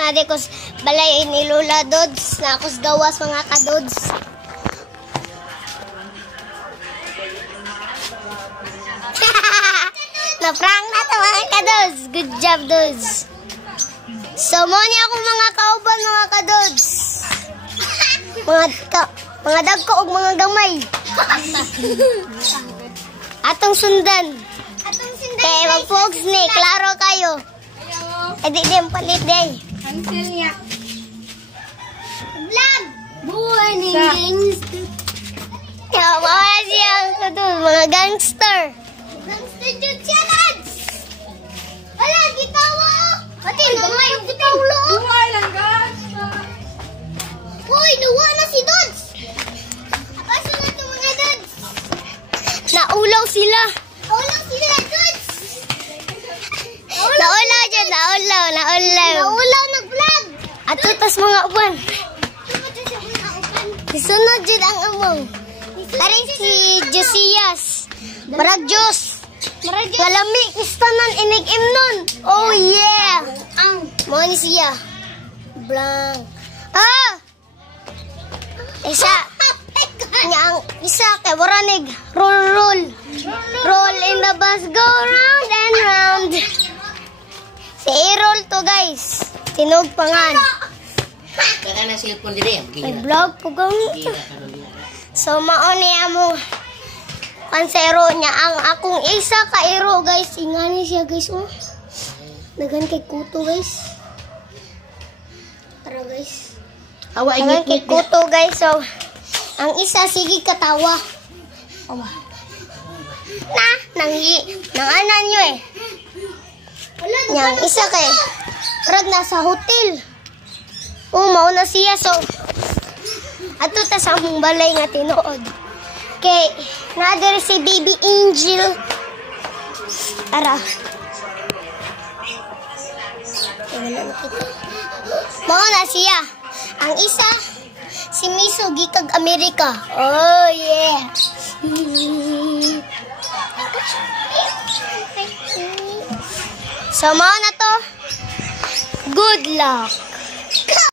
na di kos balay ni Lola Dods na kos gawas mga kadods. Na-prank na to mga kadods. Good job, Dods. So, mo niya ako mga kauban mga kadods. Mga dagko o mga gamay. Atong sundan. Kaya mag-fogs ni. Klaro kayo. Eh, di palit day. Cancel niya. Vlog! Buhay ni gangster. Kaya mga siya mga gangster. Gangster Jude Challenge! Wala, gitawa! Pati, gamay, gitawlo! Buhay lang, guys! Uy, nawa na si Dods! Kaso na ito mga Dods! Naulaw sila! Naulaw sila, Dods! Naulaw dyan, naulaw. Naulaw nag-vlog! At tutas mga uban. Isunod dyan ang among. Taring si Josias. Marag Diyos. Malami istanan inig-im nun. Oh yeah. Mo ni siya. Blank. Ah! Isa. Isa kay waranig. Roll. Roll in the bus. Go round and round. Si Errol to guys. Tinog pangan. Kaya na cellphone din eh. Vlog po gamit. So mauni amo pansero niya ang akong isa ka ero guys. Ingani siya guys oh. Dagan kay kuto guys. Tara guys. Dagan kay kuto guys. So ang isa sige katawa. Nang anan nyo eh. Yang isa kay rag nasa hotel. Mao na siya so ato ta sa among balay nga tinuod. Kay nader si Baby Angel. Tara. Mao na siya. Ang isa si Miso gikag Amerika. Oh yeah. So mao na to. Good luck.